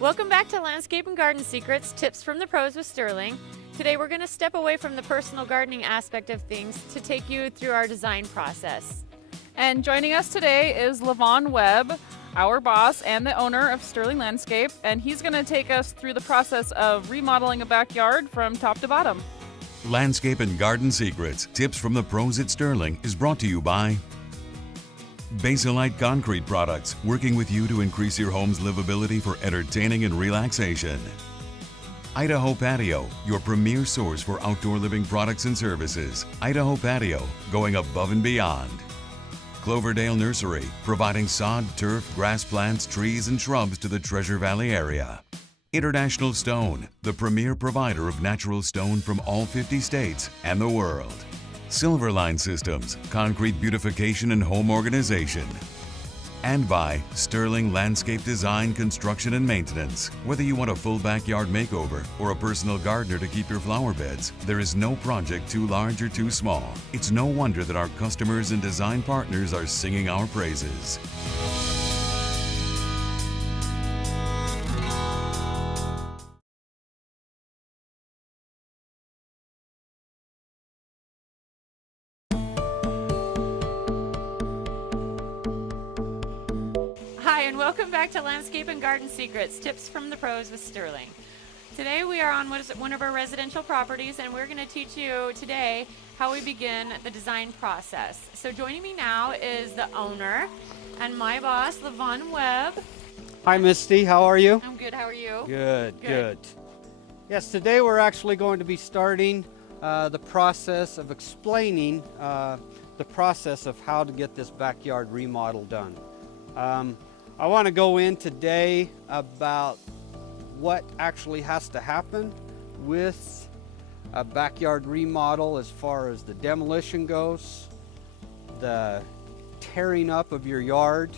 Welcome back to Landscape and Garden Secrets, Tips from the Pros with Sterling. Today we're going to step away from the personal gardening aspect of things to take you through our design process. And joining us today is Levon Webb, our boss and the owner of Sterling Landscape, and he's going to take us through the process of remodeling a backyard from top to bottom. Landscape and Garden Secrets, Tips from the Pros at Sterling is brought to you by Basilite Concrete Products, working with you to increase your home's livability for entertaining and relaxation. Idaho Patio, your premier source for outdoor living products and services. Idaho Patio, going above and beyond. Cloverdale Nursery, providing sod, turf, grass plants, trees, and shrubs to the Treasure Valley area. International Stone, the premier provider of natural stone from all 50 states and the world. Silverline Systems, concrete beautification and home organization. And by Sterling Landscape Design, Construction and Maintenance. Whether you want a full backyard makeover or a personal gardener to keep your flower beds, there is no project too large or too small. It's no wonder that our customers and design partners are singing our praises. Hi, and welcome back to Landscape and Garden Secrets, Tips from the Pros with Sterling. Today we are on one of our residential properties, and we're going to teach you today how we begin the design process. So joining me now is the owner and my boss, Levon Webb. Hi, Misty. How are you? I'm good. How are you? Good. Yes, today we're actually going to be starting the process of explaining the process of how to get this backyard remodel done. I want to go in today about what actually has to happen with a backyard remodel as far as the demolition goes, the tearing up of your yard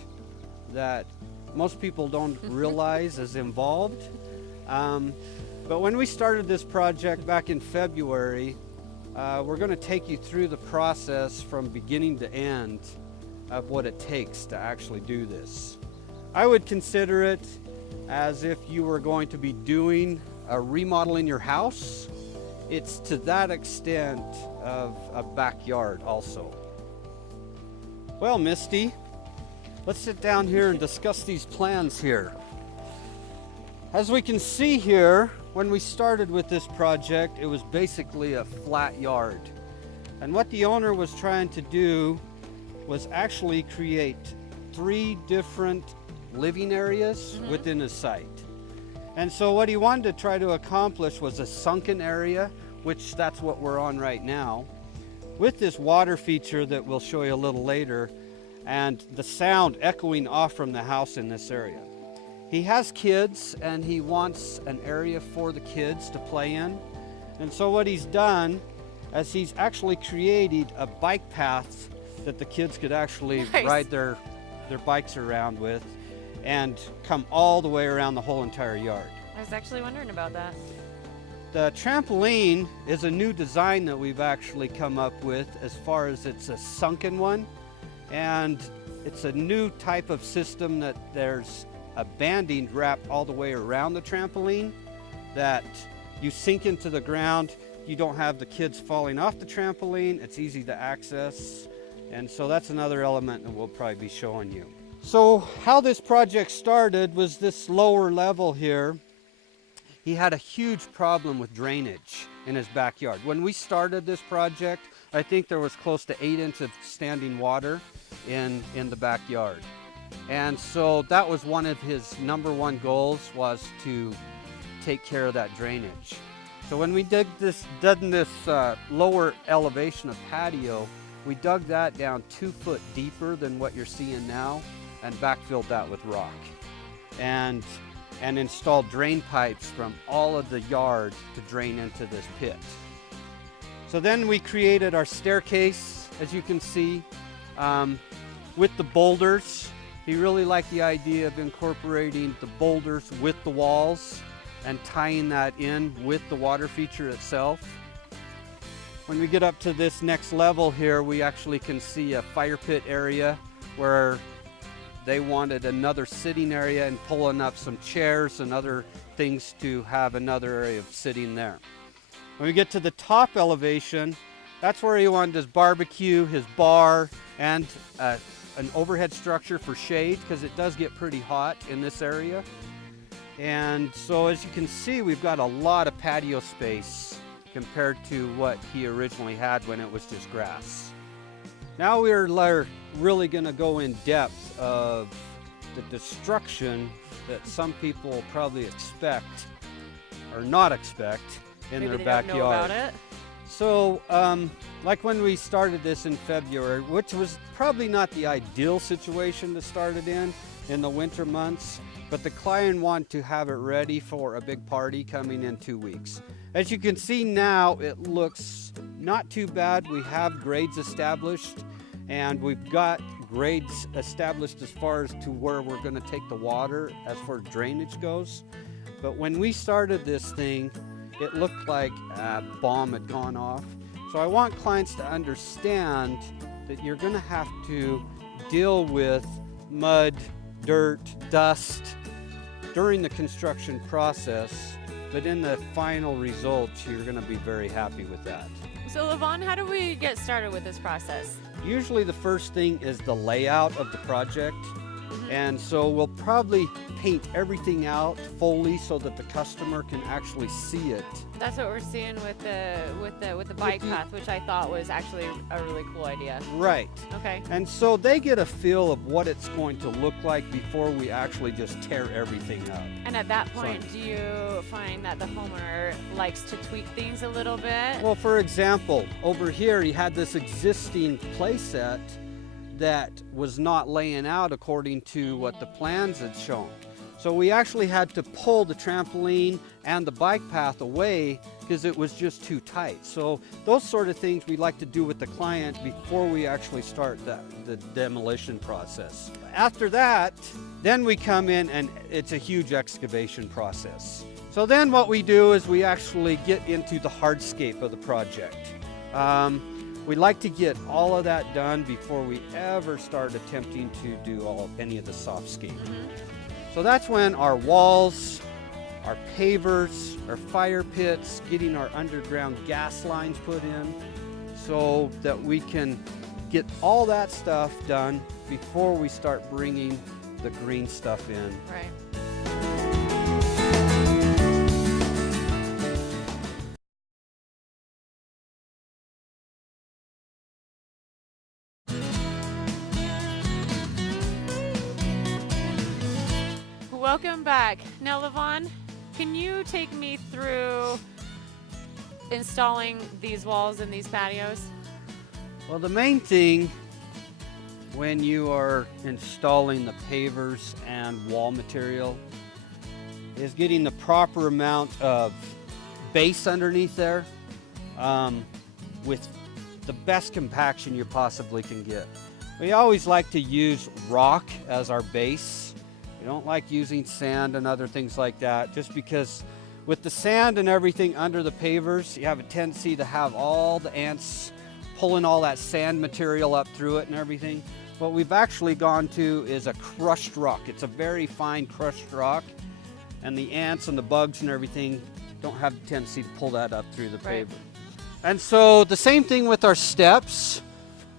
that most people don't realize is involved. But when we started this project back in February, we're going to take you through the process from beginning to end of what it takes to actually do this. I would consider it as if you were going to be doing a remodel in your house. It's to that extent of a backyard also. Well, Misty, let's sit down here and discuss these plans here. As we can see here, when we started with this project, it was basically a flat yard. And what the owner was trying to do was actually create 3 different living areas within his site. And so what he wanted to try to accomplish was a sunken area, which that's what we're on right now, with this water feature that we'll show you a little later, and the sound echoing off from the house in this area. He has kids and he wants an area for the kids to play in. And so what he's done is he's actually created a bike path that the kids could actually ride their bikes around with and come all the way around the whole entire yard. I was actually wondering about that. The trampoline is a new design that we've actually come up with as far as it's a sunken one, and it's a new type of system that there's a banding wrapped all the way around the trampoline that you sink into the ground. You don't have the kids falling off the trampoline. It's easy to access. And so that's another element that we'll probably be showing you. So how this project started was this lower level here. He had a huge problem with drainage in his backyard. When we started this project, I think there was close to 8 inches of standing water in the backyard. And so that was one of his #1 goals, was to take care of that drainage. So when we did this lower elevation of patio, we dug that down 2 foot deeper than what you're seeing now and backfilled that with rock. And installed drain pipes from all of the yard to drain into this pit. So then we created our staircase, as you can see, with the boulders. He really liked the idea of incorporating the boulders with the walls and tying that in with the water feature itself. When we get up to this next level here, we actually can see a fire pit area where they wanted another sitting area and pulling up some chairs and other things to have another area of sitting there. When we get to the top elevation, that's where he wanted his barbecue, his bar, and an overhead structure for shade, because it does get pretty hot in this area. And so as you can see, we've got a lot of patio space compared to what he originally had when it was just grass. Now we're really going to go in depth of the destruction that some people probably expect or not expect in Maybe their they backyard. don't know about it. So, like when we started this in February, which was probably not the ideal situation to start it in the winter months, but the client wanted to have it ready for a big party coming in 2 weeks. As you can see now, it looks not too bad. We have grades established, and we've got grades established as far as to where we're going to take the water as far as drainage goes. But when we started this thing, it looked like a bomb had gone off. So I want clients to understand that you're going to have to deal with mud, dirt, dust during the construction process, but in the final results, you're going to be very happy with that. So Levon, how do we get started with this process? Usually the first thing is the layout of the project. And so we'll probably paint everything out fully so that the customer can actually see it. That's what we're seeing with the bike path, which I thought was actually a really cool idea. Right. Okay. And so they get a feel of what it's going to look like before we actually just tear everything up. And at that point, do you find that the homeowner likes to tweak things a little bit? Well, for example, over here he had this existing play set that was not laying out according to what the plans had shown. So we actually had to pull the trampoline and the bike path away because it was just too tight. So those sort of things we like to do with the client before we actually start the demolition process. After that, then we come in and it's a huge excavation process. So then what we do is we actually get into the hardscape of the project. We like to get all of that done before we ever start attempting to do any of the softscape. So that's when our walls, our pavers, our fire pits, getting our underground gas lines put in so that we can get all that stuff done before we start bringing the green stuff in. Right. Welcome back. Now, Levon, can you take me through installing these walls and these patios? Well, the main thing when you are installing the pavers and wall material is getting the proper amount of base underneath there with the best compaction you possibly can get. We always like to use rock as our base. We don't like using sand and other things like that, just because with the sand and everything under the pavers, you have a tendency to have all the ants pulling all that sand material up through it and everything. What we've actually gone to is a crushed rock. It's a very fine crushed rock, and the ants and the bugs and everything don't have the tendency to pull that up through the paver. And so the same thing with our steps.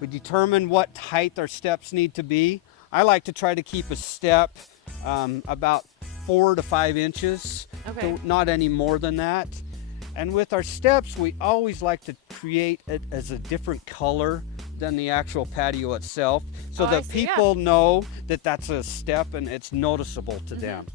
We determine what height our steps need to be. I like to try to keep a step about 4 to 5 inches, so not any more than that. And with our steps, we always like to create it as a different color than the actual patio itself, so that people know that that's a step and it's noticeable to them.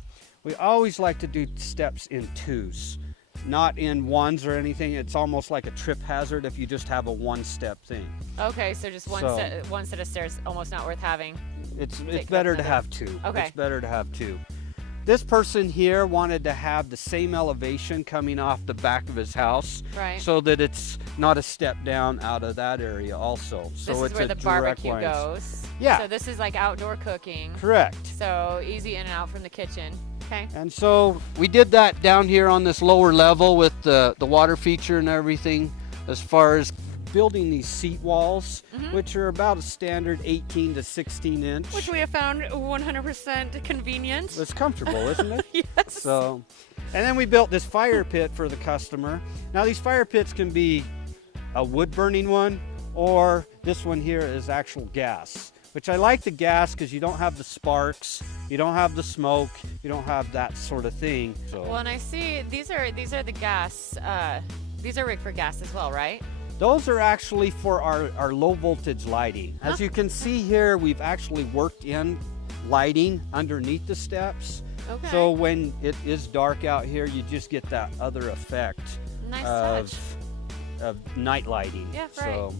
We always like to do steps in 2s, not in 1s or anything. It's almost like a trip hazard if you just have a 1-step thing. Okay, so just one set of stairs, almost not worth having. It's better to have 2. Okay. It's better to have 2. This person here wanted to have the same elevation coming off the back of his house, Right. so that it's not a step down out of that area also. So This it's is where a the direct barbecue line. goes. Yeah. So this is like outdoor cooking. Correct. So easy in and out from the kitchen. Okay. And so we did that down here on this lower level with the water feature and everything, as far as building these seat walls, which are about a standard 18 to 16 inch. Which we have found 100% convenient. It's comfortable, isn't it? Yes. So, and then we built this fire pit for the customer. Now these fire pits can be a wood burning one, or this one here is actual gas, which I like the gas because you don't have the sparks, you don't have the smoke, you don't have that sort of thing. So Well, and I see these are the gas. These are rigged for gas as well, right? those are actually for our low voltage lighting. As you can see here, we've actually worked in lighting underneath the steps. Okay. So when it is dark out here, you just get that other effect Nice of, touch. of night lighting. Yeah, So,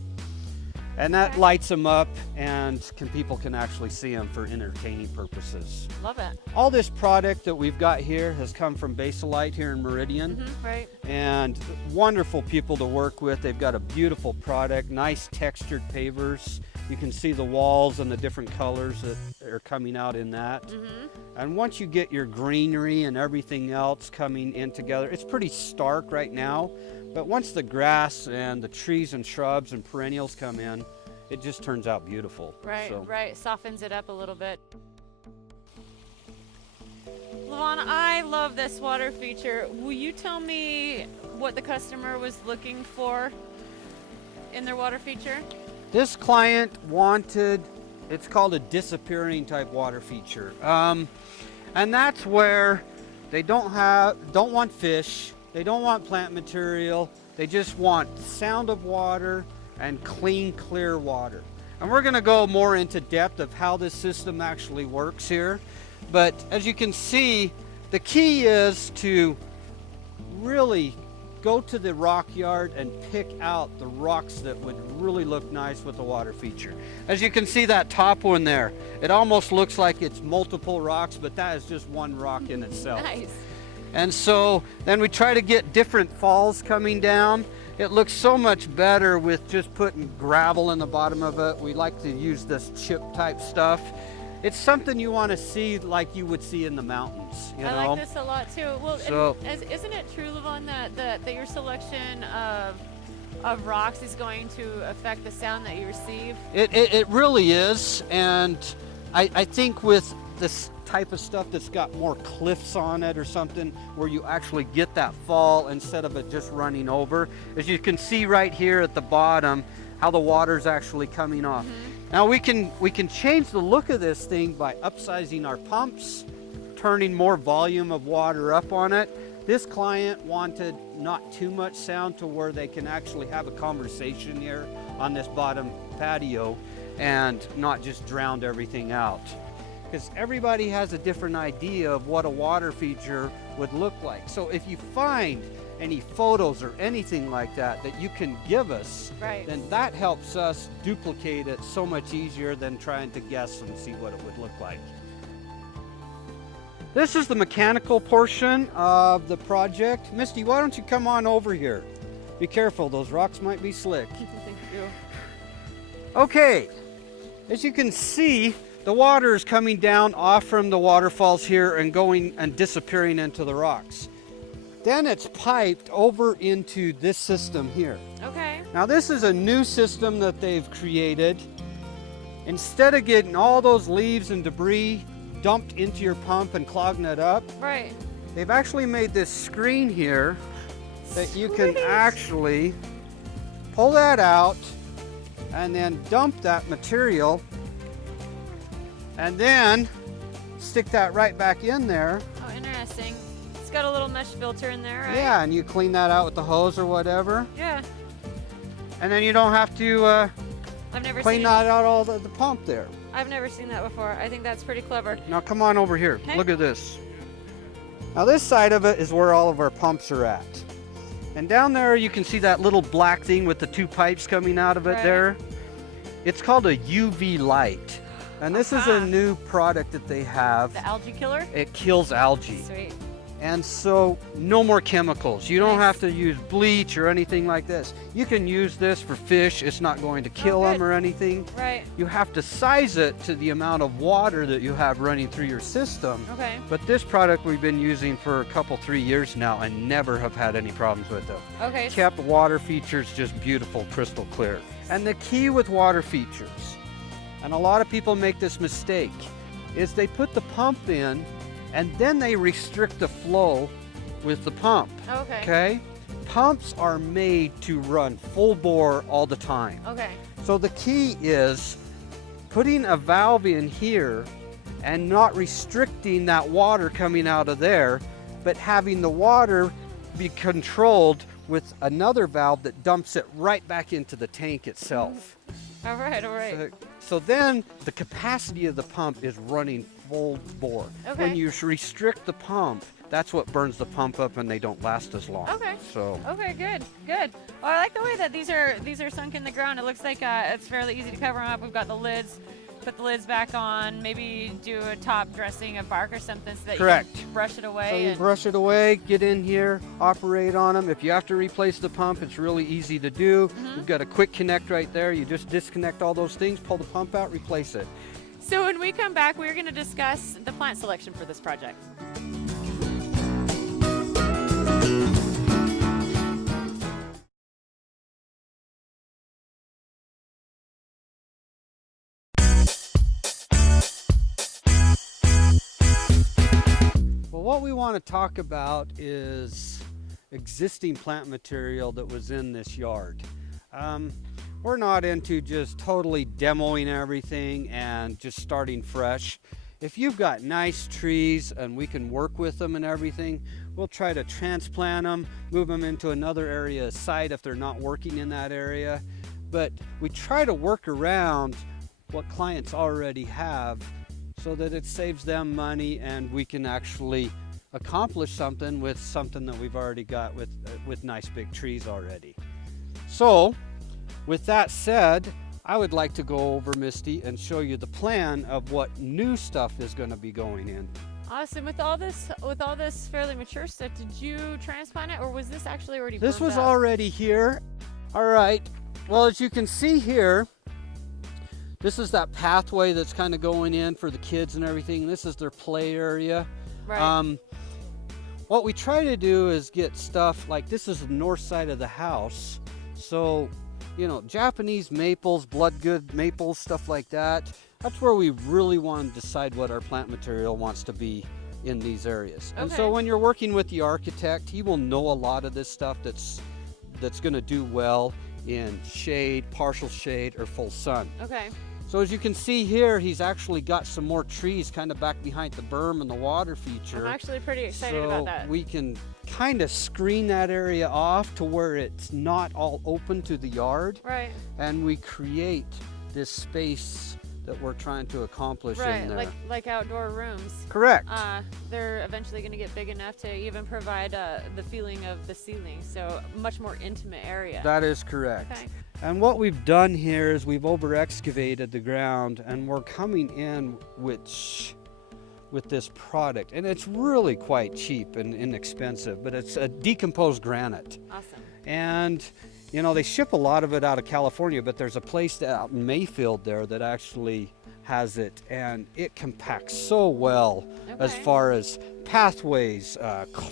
and that Okay. lights them up, and people can actually see them for entertaining purposes. Love it. All this product that we've got here has come from Baselite here in Meridian, Right. and wonderful people to work with. They've got a beautiful product, nice textured pavers. You can see the walls and the different colors that are coming out in that. And once you get your greenery and everything else coming in together, it's pretty stark right now, but once the grass and the trees and shrubs and perennials come in, it just turns out beautiful. Right. So, Right. Softens it up a little bit. Levon, I love this water feature. Will you tell me what the customer was looking for in their water feature? this client wanted, it's called a disappearing type water feature. And that's where they don't want fish, they don't want plant material, they just want sound of water and clean, clear water. And we're gonna go more into depth of how this system actually works here. But as you can see, the key is to really go to the rock yard and pick out the rocks that would really look nice with the water feature. As you can see that top one there, it almost looks like it's multiple rocks, but that is just one rock in itself. Nice. And so then we try to get different falls coming down. It looks so much better with just putting gravel in the bottom of it. We like to use this chip type stuff. It's something you want to see like you would see in the mountains, you know? I like this a lot too. Well, So- isn't it true, Levon, that your selection of rocks is going to affect the sound that you receive? It really is, and I think with this type of stuff that's got more cliffs on it or something where you actually get that fall instead of it just running over. As you can see right here at the bottom, how the water's actually coming off. Now we can change the look of this thing by upsizing our pumps, turning more volume of water up on it. This client wanted not too much sound to where they can actually have a conversation here on this bottom patio and not just drown everything out. Because everybody has a different idea of what a water feature would look like. So if you find any photos or anything like that that you can give us, Right. then that helps us duplicate it so much easier than trying to guess and see what it would look like. This is the mechanical portion of the project. Misty, why don't you come on over here? Be careful, those rocks might be slick. Thank you. Okay, as you can see, the water is coming down off from the waterfalls here and going and disappearing into the rocks. Then it's piped over into this system here. Okay. Now this is a new system that they've created. Instead of getting all those leaves and debris dumped into your pump and clogging it up, Right. they've actually made this screen here that you can Sweet. actually pull that out and then dump that material and then stick that right back in there. Oh, interesting. It's got a little mesh filter in there, right? Yeah, and you clean that out with the hose or whatever. Yeah. And then you don't have to I've never clean seen that out all the pump there. I've never seen that before. I think that's pretty clever. Now come on over here. Okay. Look at this. Now this side of it is where all of our pumps are at. And down there you can see that little black thing with the two pipes coming out of it Right. there. It's called a UV light. And this is a Uh-huh. new product that they have. The algae killer? It kills algae. Sweet. And so no more chemicals. You don't have to use bleach or anything like this. You can use this for fish. It's not going to kill them or anything. Right. You have to size it to the amount of water that you have running through your system. Okay. But this product we've been using for a couple, 3 years now and never have had any problems with it. Okay. Kept water features just beautiful, crystal clear. And the key with water features, and a lot of people make this mistake, is they put the pump in and then they restrict the flow with the pump. Okay. Okay? Pumps are made to run full bore all the time. Okay. So the key is putting a valve in here and not restricting that water coming out of there, but having the water be controlled with another valve that dumps it right back into the tank itself. All right. All right. So then the capacity of the pump is running full bore. Okay. When you restrict the pump, that's what burns the pump up and they don't last as long. Okay. So Okay, good, good. Well, I like the way that these are sunk in the ground. It looks like it's fairly easy to cover them up. We've got the lids. Put the lids back on. Maybe do a top dressing of bark or something so that Correct. you can brush it away. So you and- brush it away, get in here, operate on them. If you have to replace the pump, it's really easy to do. You've got a quick connect right there. You just disconnect all those things, pull the pump out, replace it. So when we come back, we're going to discuss the plant selection for this project. Well, what we want to talk about is existing plant material that was in this yard. We're not into just totally demoing everything and just starting fresh. If you've got nice trees and we can work with them and everything, we'll try to transplant them, move them into another area of site if they're not working in that area. But we try to work around what clients already have so that it saves them money and we can actually accomplish something with something that we've already got with nice big trees already. So with that said, I would like to go over, Misty, and show you the plan of what new stuff is going to be going in. Awesome. With all this fairly mature stuff, did you transplant it, or was this actually already? This burned was up? already here. All right. Well, as you can see here, this is that pathway that's kind of going in for the kids and everything. This is their play area. Right. What we try to do is get stuff like this is the north side of the house. So, you know, Japanese maples, bloodgood maples, stuff like that. That's where we really want to decide what our plant material wants to be in these areas. And so Okay. when you're working with the architect, he will know a lot of this stuff that's going to do well in shade, partial shade, or full sun. Okay. So as you can see here, he's actually got some more trees kind of back behind the berm and the water feature. I'm actually pretty excited so about that. we can kind of screen that area off to where it's not all open to the yard, Right. and we create this space that we're trying to accomplish Right. in there. Like outdoor rooms. Correct. They're eventually going to get big enough to even provide the feeling of the ceiling, so much more intimate area. That is correct. Okay. And what we've done here is we've over excavated the ground and we're coming in with this product, and it's really quite cheap and inexpensive, but it's a decomposed granite. Awesome. And you know, they ship a lot of it out of California, but there's a place out in Mayfield there that actually has it, and it compacts so well as Okay. far as pathways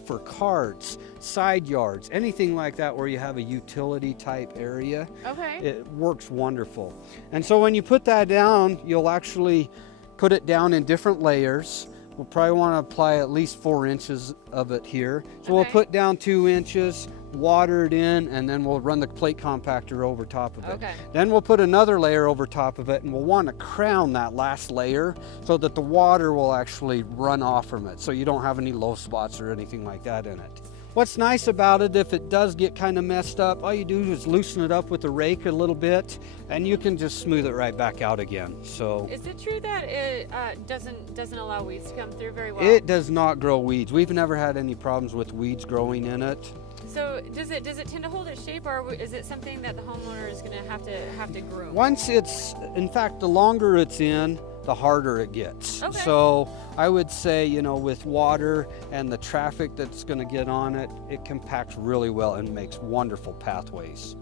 for carts, side yards, anything like that where you have a utility type area. Okay. It works wonderful. And so when you put that down, you'll actually put it down in different layers. We'll probably want to apply at least 4 inches of it here. So we'll Okay. put down 2 inches, water it in, and then we'll run the plate compactor over top of it. Okay. Then we'll put another layer over top of it, and we'll want to crown that last layer so that the water will actually run off from it, so you don't have any low spots or anything like that in it. What's nice about it, if it does get kind of messed up, all you do is loosen it up with a rake a little bit, and you can just smooth it right back out again. So Is it true that it doesn't allow weeds to come through very well? it does not grow weeds. We've never had any problems with weeds growing in it. So does it tend to hold its shape, or is it something that the homeowner is going to have to groom? Once it's, in fact, the longer it's in, the harder it gets. Okay. So I would say, you know, with water and the traffic that's going to get on it, it compacts really well and makes wonderful pathways.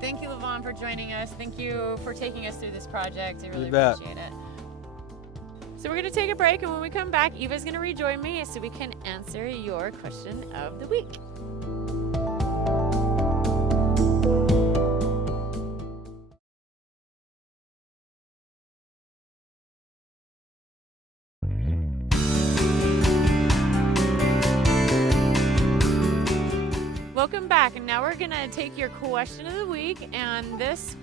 Thank you, Levon, for joining us. Thank you for taking us through this project. I really You bet. appreciate it. So we're going to take a break, and when we come back, Eva's going to rejoin me so we can answer your question of the week. Welcome back, and now we're gonna take your question of the week, and this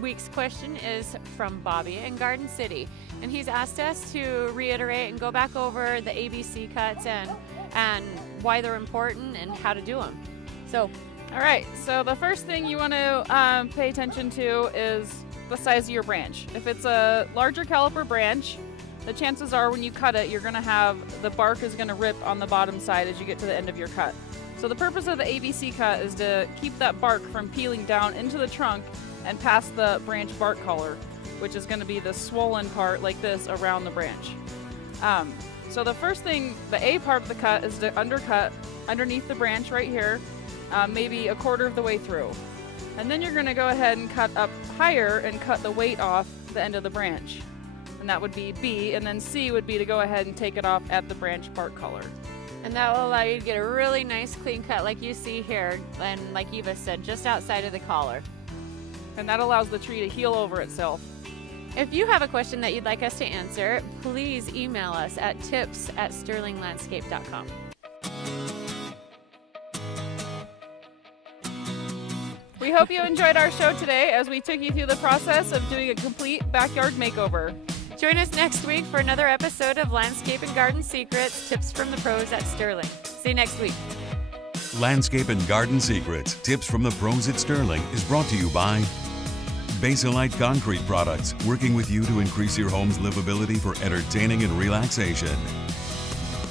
week's question is from Bobby in Garden City, and he's asked us to reiterate and go back over the ABC cuts and why they're important and how to do them. So, All right, so the first thing you want to pay attention to is the size of your branch. If it's a larger caliper branch, the chances are when you cut it, you're going to have the bark is going to rip on the bottom side as you get to the end of your cut. So the purpose of the ABC cut is to keep that bark from peeling down into the trunk and past the branch bark collar, which is going to be the swollen part like this around the branch. So the first thing, the A part of the cut is to undercut underneath the branch right here, maybe a quarter of the way through. And then you're going to go ahead and cut up higher and cut the weight off the end of the branch. And that would be B, and then C would be to go ahead and take it off at the branch bark collar. and that will allow you to get a really nice clean cut like you see here, and like Eva said, just outside of the collar. And that allows the tree to heal over itself. If you have a question that you'd like us to answer, please email us at tips@sterlinglandscape.com. We hope you enjoyed our show today as we took you through the process of doing a complete backyard makeover. Join us next week for another episode of Landscape and Garden Secrets, tips from the pros at Sterling. See you next week. Landscape and Garden Secrets, tips from the pros at Sterling is brought to you by Basilite Concrete Products, working with you to increase your home's livability for entertaining and relaxation.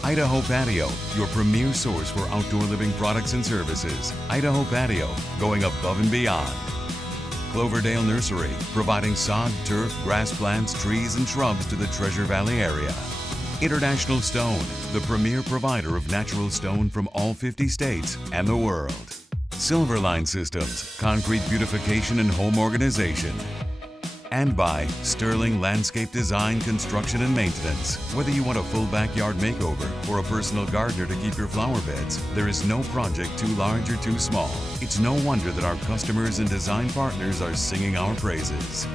Idaho Patio, your premier source for outdoor living products and services. Idaho Patio, going above and beyond. Cloverdale Nursery, providing sod, turf, grass plants, trees, and shrubs to the Treasure Valley area. International Stone, the premier provider of natural stone from all 50 states and the world. Silverline Systems, concrete beautification and home organization. And by Sterling Landscape Design, Construction and Maintenance. Whether you want a full backyard makeover or a personal gardener to keep your flower beds, there is no project too large or too small. It's no wonder that our customers and design partners are singing our praises.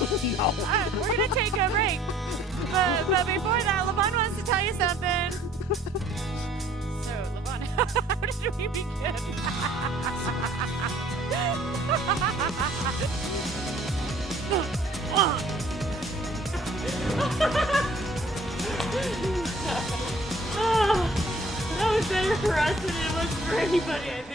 We're going to take a break. But before that, Levon wants to tell you something. So, Levon, how did we begin? That was better for us than it was for anybody, I think.